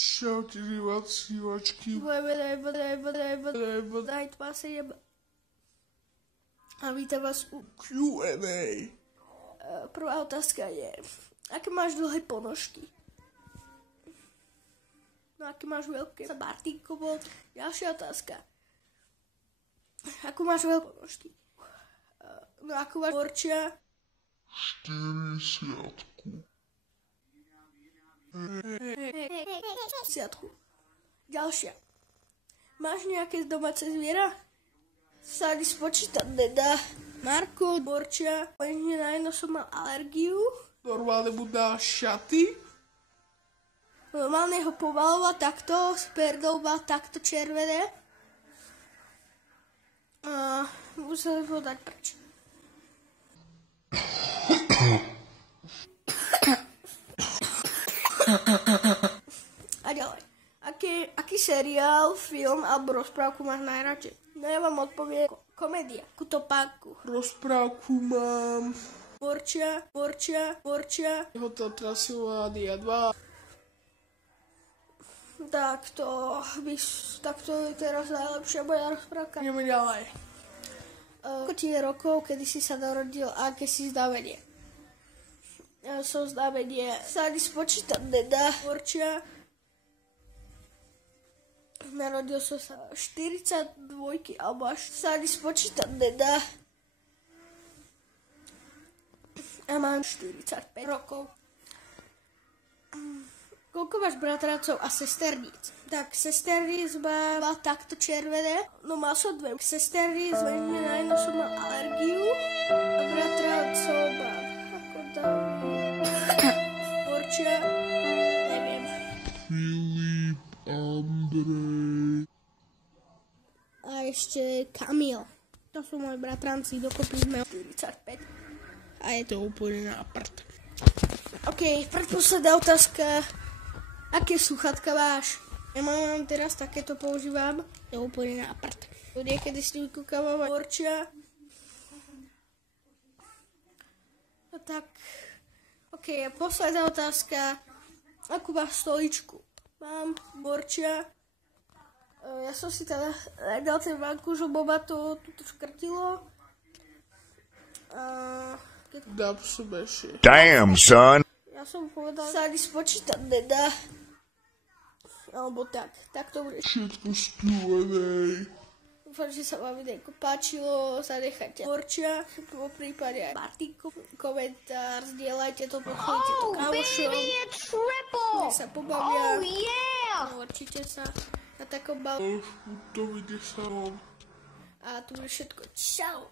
Čaute diváčky. Night má 7. A vítam vás u Q&A. Prvá otázka je, aké máš dlhé ponožky? No aké máš veľké? Sa Martinko bol. Ďalšia otázka. Akú máš veľké ponožky? No akú máš Borčia? 40. Ďalšia. Máš nejaké domáce zviera? Sa ani spočítať nedá. Marko, Borčia, lenže na jedno som mal alergiu. Normálne mu dá šaty. Normálne ho povaloval takto, s perdou mal takto červené. A museli ho dať preč. A ďalej. Aký seriál, film alebo rozprávku máš najradšej? No ja vám odpoviem komédia, ku topánku. Rozprávku mám Borčia. Hotel Transylvania 2. Takto je teraz najlepšia moja rozprávka. Ideme ďalej. Koľko ti je rokov, kedy si sa narodil a aké si znamenie? Ja som znamenie. Sa ani spočítať nedá. Borčia. Narodil som sa 42 alebo až sa ani spočítať nedá. A mám 45 rokov. Koľko máš bratrancov a sesterníc? Tak sesterníc mal takto červené. No mal som dve sesterníc, lenže na jedno som mal alergiu. A bratrancov mám ako Borčia, neviem. Filip, Andrej. A ešte Kamil. To sú moji bratranci, dokopy sme 45. A je to úplne na prd. OK, predposledná otázka. Aké sluchatka máš? Ja mám teraz takéto používam. Je úplne na prd. Niekedy si vykúkávam Borčia. No tak. OK, posledná otázka. Akú máš stoličku? Mám Borčia. Ja som si teda dal ten vankúžom, ma to tuto škrtilo. Dám sebe ešte. Damn, son. Ja som povedal, sa ani spočítať nedá. Alebo tak to bude. Všetko z Q&A. Dúfam, že sa vám videjko páčilo, zanechajte Borčia, po prípade aj Martinko, komentár, zdieľajte to, pochvíľte to kamošom. Nech sa pobavia. No, určite sa na takom To vidí sa. A to bude všetko. Čau.